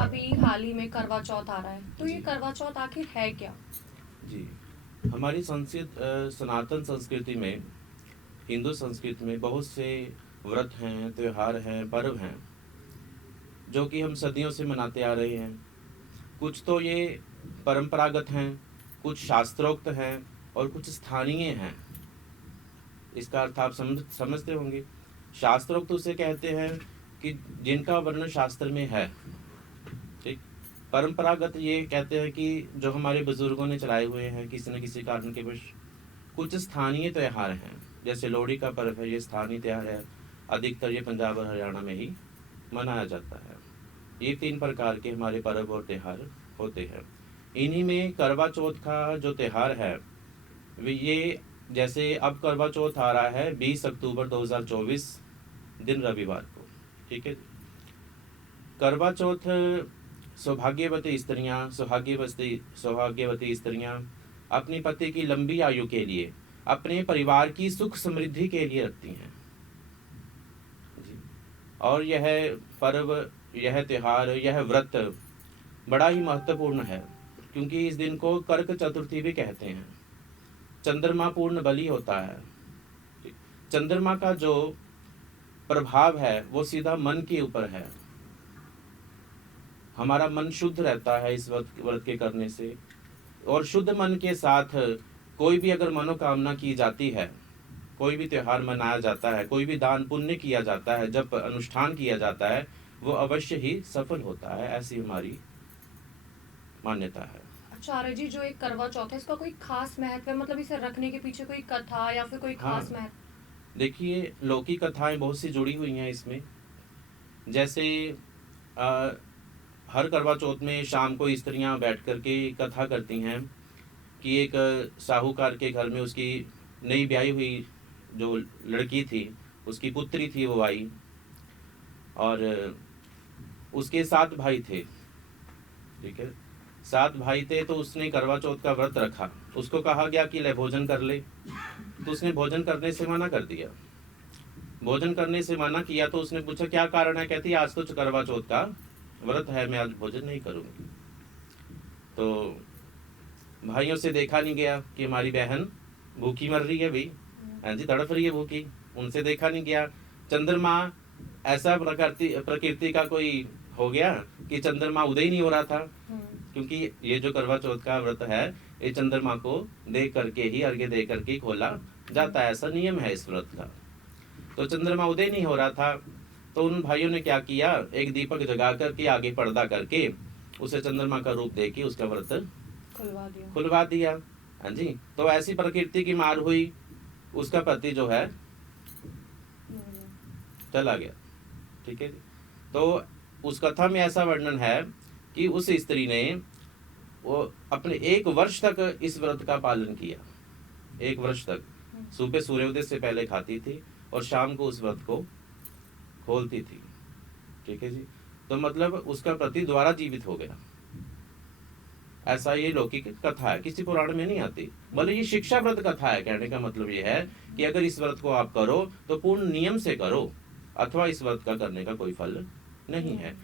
अभी हाल ही में करवा चौथ आ रहा है, तो ये जी। करवा चौथ आखिर है क्या? जी, हमारी सनातन संस्कृति में, हिंदू संस्कृति में बहुत से व्रत हैं, त्योहार हैं, पर्व हैं, जो कि हम सदियों से मनाते आ रहे हैं। कुछ तो ये परंपरागत हैं, कुछ शास्त्रोक्त हैं और कुछ स्थानीय हैं। इसका अर्थ आप समझते होंगे। शास्त्रोक्त उसे कहते हैं कि जिनका वर्णन शास्त्र में है, ठीक। परंपरागत ये कहते हैं कि जो हमारे बुजुर्गों ने चलाए हुए हैं, किसी न किसी कारण के वश। कुछ स्थानीय त्यौहार हैं, जैसे लोहड़ी का पर्व है, ये स्थानीय त्यौहार है। अधिकतर ये पंजाब और हरियाणा में ही मनाया जाता है। ये 3 प्रकार के हमारे पर्व और त्यौहार होते हैं। इन्हीं में करवा चौथ का जो त्यौहार है, ये जैसे अब करवा चौथ आ रहा है 20 अक्टूबर 2024 दिन रविवार को, ठीक है। करवा चौथ सौभाग्यवती स्त्रियां अपने पति की लंबी आयु के लिए, अपने परिवार की सुख समृद्धि के लिए रखती हैं जी। और यह पर्व, यह त्योहार, यह व्रत बड़ा ही महत्वपूर्ण है, क्योंकि इस दिन को कर्क चतुर्थी भी कहते हैं। चंद्रमा पूर्ण बली होता है। चंद्रमा का जो प्रभाव है वो सीधा मन के ऊपर है। हमारा मन शुद्ध रहता है इस व्रत के करने से, और शुद्ध मन के साथ कोई भी अगर मनोकामना की जाती है, कोई भी त्योहार मनाया जाता है, कोई भी दान पुण्य किया जाता है, जब अनुष्ठान किया जाता है, वो अवश्य ही सफल होता है। ऐसी हमारी मान्यता है। आचार्य जी, जो एक करवा चौथ है, इसका कोई खास महत्व है? मतलब इसे रखने के पीछे कोई कथा या फिर कोई खास महत्व? देखिए, लौकिक कथाएं बहुत सी जुड़ी हुई हैं इसमें। जैसे हर करवा चौथ में शाम को स्त्रियां बैठ करके कथा करती हैं कि एक साहूकार के घर में उसकी नई ब्याही हुई जो लड़की थी, उसकी पुत्री थी, वो आई, और उसके 7 भाई थे, ठीक है। 7 भाई थे, तो उसने करवा चौथ का व्रत रखा। उसको कहा गया कि ले भोजन कर ले, तो उसने भोजन करने से मना कर दिया। भोजन करने से मना किया तो उसने पूछा क्या कारण है? कहती आज तो करवा चौथ का व्रत है, मैं आज भोजन नहीं करूंगी। तो भाइयों से देखा नहीं गया कि हमारी बहन भूखी मर रही है भाई, हाँ जी, तड़प रही है भूखी। उनसे देखा नहीं गया। चंद्रमा ऐसा प्रकृति का कोई हो गया कि चंद्रमा उदय नहीं हो रहा था, क्योंकि ये जो करवा चौथ का व्रत है, ये चंद्रमा को देख करके ही, अर्घ्य दे करके खोला जाता है, ऐसा नियम है इस व्रत का। तो चंद्रमा उदय नहीं हो रहा था, तो उन भाइयों ने क्या किया, एक दीपक जगा करके आगे पर्दा करके उसे चंद्रमा का रूप दे के उसका व्रत खुलवा दिया। हाँ जी, तो ऐसी प्रकृति की मार हुई, उसका पति जो है चला गया, ठीक है। तो उस कथा में ऐसा वर्णन है कि उस स्त्री ने वो अपने 1 वर्ष तक इस व्रत का पालन किया। 1 वर्ष तक सुबह सूर्योदय से पहले खाती थी और शाम को उस व्रत को खोलती थी, ठीक है जी। तो मतलब उसका पति द्वारा जीवित हो गया। ऐसा ये लौकिक कथा है, किसी पुराण में नहीं आती। बोले ये शिक्षा व्रत कथा है। कहने का मतलब ये है कि अगर इस व्रत को आप करो तो पूर्ण नियम से करो, अथवा इस व्रत का करने का कोई फल नहीं है।